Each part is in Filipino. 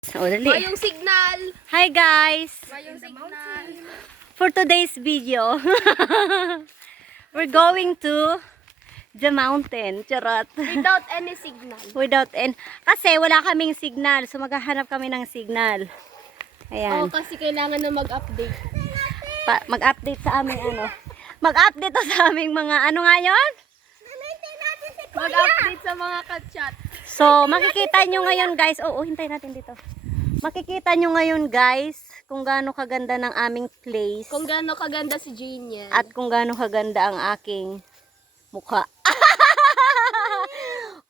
Oh, dali. Mayong signal. Hi guys! Mayong signal. For today's video, we're going to the mountain. Charot. Without any signal. Kasi wala kaming signal. So maghahanap kami ng signal. Ayan. Oo, kasi kailangan na mag-update. Mag-update sa aming ano. Mag-update to sa aming mga ano nga yun? Mag-update sa mga ka-chat. So makikita nyo ngayon guys. Oo, hintayin natin dito. Makikita nyo ngayon guys kung gaano kaganda ng aming place. Kung gaano kaganda si Jane yan. At kung gaano kaganda ang aking mukha.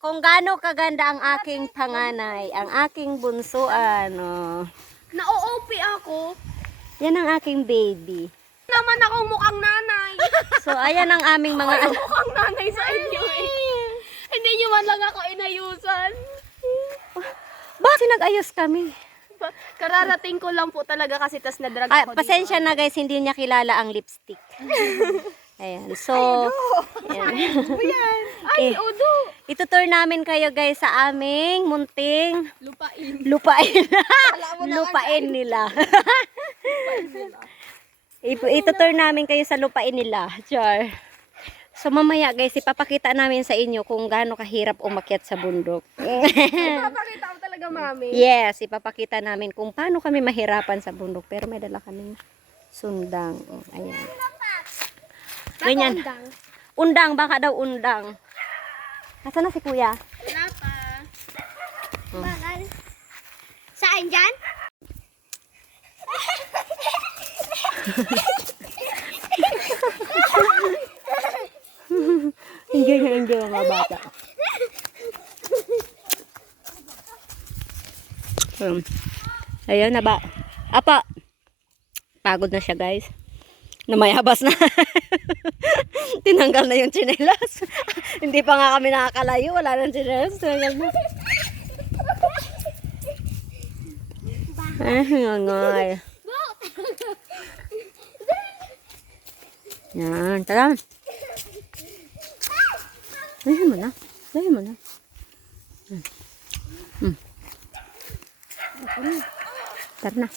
Kung gaano kaganda ang aking panganay, ang aking bunsuan. Oh. Na-OOP ako. Yan ang aking baby. Naman akong mukhang nanay. So, ayan ang aming mga... Ay, mukhang nanay sa inyo eh. Hindi nyo man lang ako inayusan. Bakit nag-ayos kami? Kararating ko lang po talaga kasi tas na-drag Ay, ako pasensya dito. na guys, hindi niya kilala ang lipstick. Ayan, so... Ayan. Ay, Odo. Itutour namin kayo guys sa aming munting Lupain. lupain. Lupain nila. Itutour namin kayo sa lupain nila. Char. So mamaya guys, ipapakita namin sa inyo kung gaano kahirap umakyat sa bundok. Papakita mo talaga, mami. Yes, ipapakita namin kung paano kami mahirapan sa bundok. Pero may dala kaming sundang. Ayan. Ganyan. Undang. Undang, baka daw undang. Nasaan na si kuya? Wala pa. Oh. Bakal. Saan dyan? Hindi mga bata. Ayun na ba? Apa. Pagod na siya guys. Namayabas na. Tinanggal na yung tsinelas. Hindi pa nga kami nakakalayo. Wala nang tsinelas. Tinanggal na. Ay, ngangay. Yan, tara. Dahil mo na. Dahil mo na. Tara na.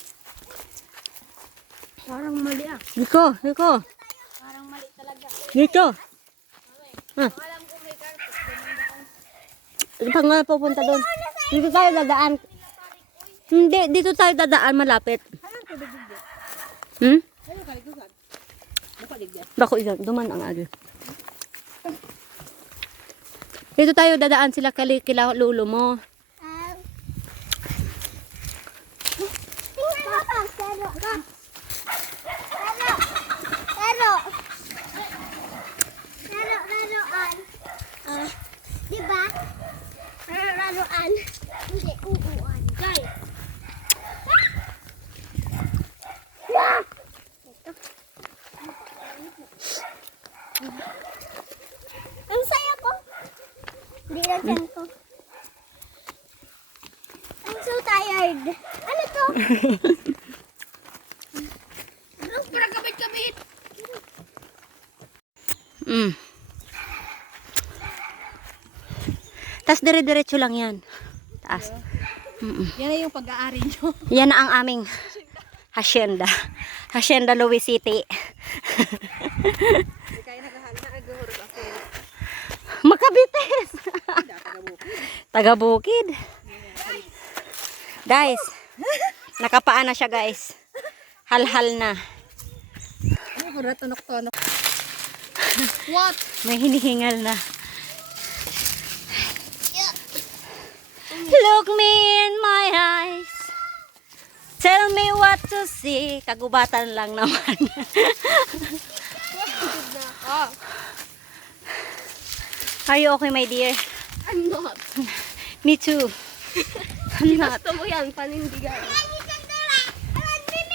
Parang mali ah. Dito, dito. Parang mali talaga. Dito. Ah, Alam ko may carpet. pag nga pupunta doon. Dito tayo dadaan. Hindi, dito tayo dadaan malapit. Hmm? Bako iyan, duman ang agi. Dito tayo dadaan sila kila lulo mo. Diba? Raruan. Hindi, uuan. Guys. Ang saya ko. Hindi lang tiyan ko. I'm so tired. Ano to? Parang kabit-kabit. Tas dire-diretso lang yan. Taas. Yan na yung pag-aari nyo. Yan na ang aming hacienda. Hacienda Louis City. Makabites. Taga-bukid. Guys, nakapaan na siya guys. Hal-hal na. What? May hinihingal na. Look me in my eyes. Tell me what to see. Kagubatan lang naman. Are you okay, my dear? I'm not. Me too. I'm not. Gusto mo yan, panindigan.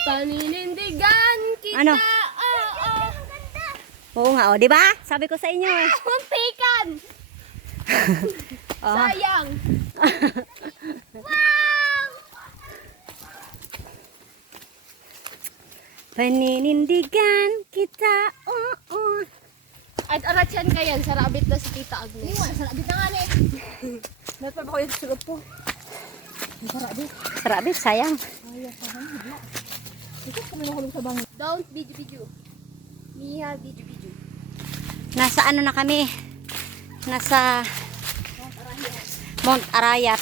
Paninindigan kita. Ano? Oo nga, oh, di ba? Sabi ko sa inyo eh. Muntikan. Oh. Sayang. Wow! Paninindigan kita. Oo. At aratyan ka yan, sarabit na si Tita Agnes. Sarabit na nga eh. Dapat pa ko yung sugot po. Sarap, sayang. Don't video. Mia video. Nasa ano na kami? Nasa Mount Arayat.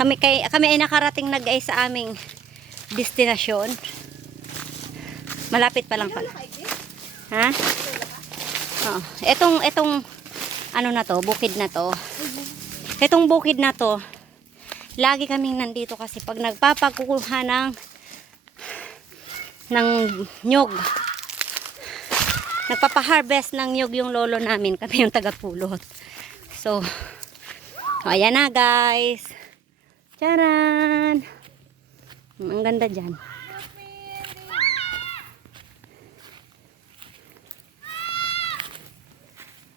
Kami ay nakarating na guys sa aming destinasyon. Malapit pa lang pala. Ha? Oo. Etong ano na to, bukid na to. Etong bukid na to, lagi kaming nandito kasi pag nagpapakukuha ng nyog. Nagpapa-harvest ng nyog yung lolo namin, kami yung tagapulot. So, ayan na guys. Charan! Ang ganda dyan.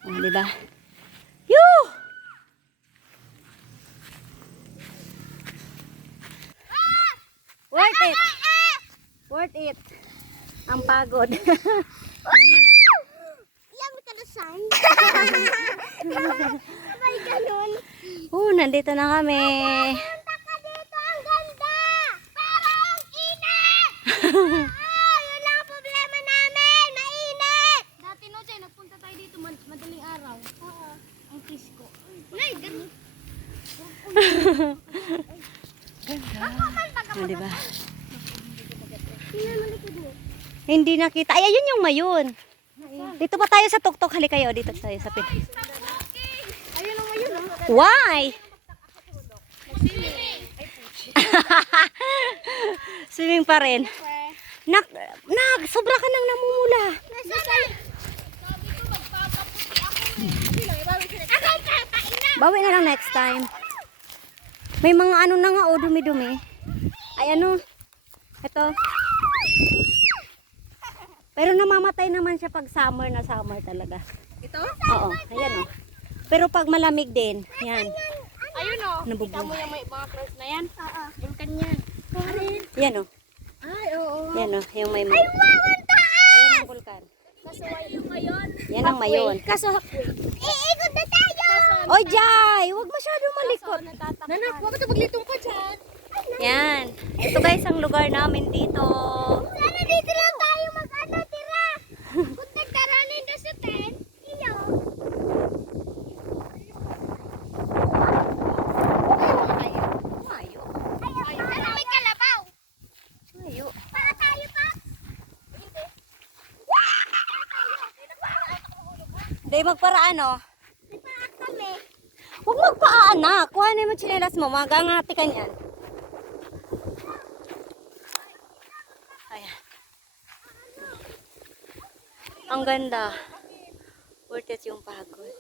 Oh, diba? Yoo! Worth it! Worth it! Ang pagod. Lamig ka na sign. May ganun. Nandito na kami. Punta ka dito, ang ganda. Parang init. Yun lang ang problema namin. Mainit. Dati no, Chay, nagpunta tayo dito madaling araw. Oo. Ang kiss ko. Nay, ganun. Oh, diba? Tingnan mo likod mo. Hindi nakita. Ay, ayun yung mayon. Dito pa tayo sa tuktok. Halika kayo. Dito tayo sa pin. Ayun ang mayon. Why? Swimming pa rin. Sobra ka nang namumula. Sabi ko magpapaputi ako. Ako papaina. Bawi na lang next time. May mga ano na nga, dumi-dumi. Ay, ano? Ito. Pero namamatay naman siya pag summer na summer talaga. Ito? Oo, ayan Pero pag malamig din, yan. Ayun o. Nabubuhay. Kita mo yung may mga crush na yan? Oo. Vulkan yan. Yan Ay, oo. Yan yung may mga. Ay, mamuntaan! Ayan ang vulkan. Kaso yung mayon. Yan ang mayon. Kaso halfway. Iikot na tayo! Oy, Jai! Huwag masyadong malikot. Nanak, huwag ka maglitong ka dyan. Yan. Ito guys, ang lugar namin dito. Sana dito lang tayo tira. Kung nagtaranin na sa tent, iyo. Mayo. Sana may kalabaw. Mayo. Para tayo pa. Hindi magparaan May paak kami. Huwag magpaanak. Kuhanin mo tsinelas mo. Magangati ka niyan. Ayan. Ang ganda. Worth it yung pagod.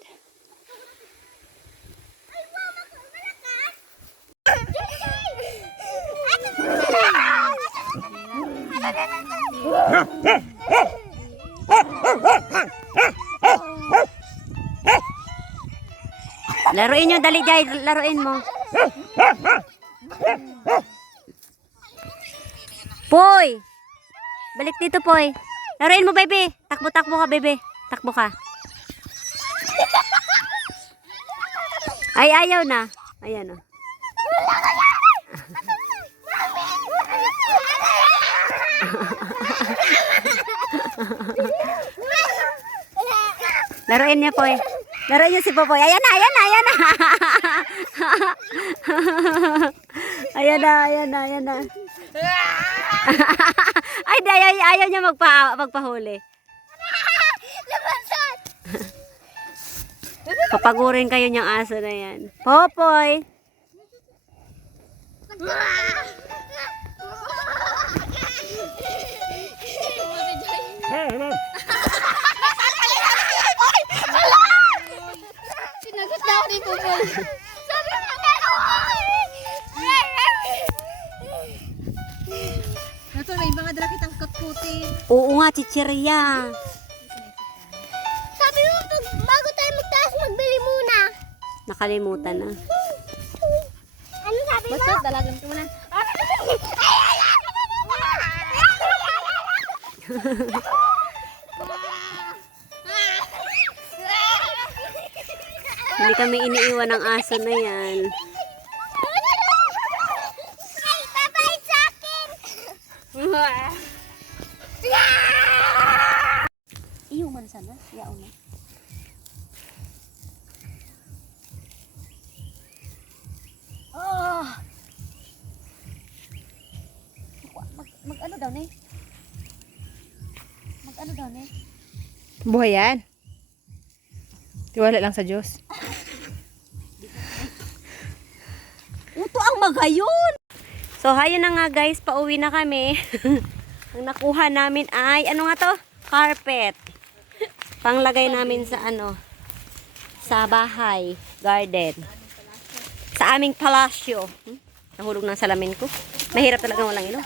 Laruin nyo, dali Jai, laruin mo. Poy! Balik dito, Poy. Laruin mo, baby. Takbo-takbo ka, baby. Takbo ka. Ay, ayaw na. Ayan, Laruin niya, Poy. Laruin niyo si Popoy. Ayan na, ayan na, ayan na. Ayan na, ayan na, ayan na. Ay, ayaw niya magpahuli. Labasan! Papagurin kayo niyang aso na yan. Popoy! Sinagot na ako ni Popoy. Sabi mo Nato, may mga dala kitang kutkutin. Oo nga, chichirya. Sabi mo, bago tayo magtaas, magbili muna. Nakalimutan na. Ano sabi mo? Basta, dalagan ko muna. Hindi kami iniiwan ng aso na yan. talaga. Yaon na. Oh! Mag-ano daw, ne? Mag-ano daw, ne? Buhay yan. Tiwala lang sa Diyos. Uto ang magayon! So, hayon na nga guys, pauwi na kami. Ang nakuha namin ay, ano nga to? Carpet. Panglagay namin sa ano, sa bahay, garden. Sa aming palasyo. Nahulog ng salamin ko. Mahirap talaga walang ilaw.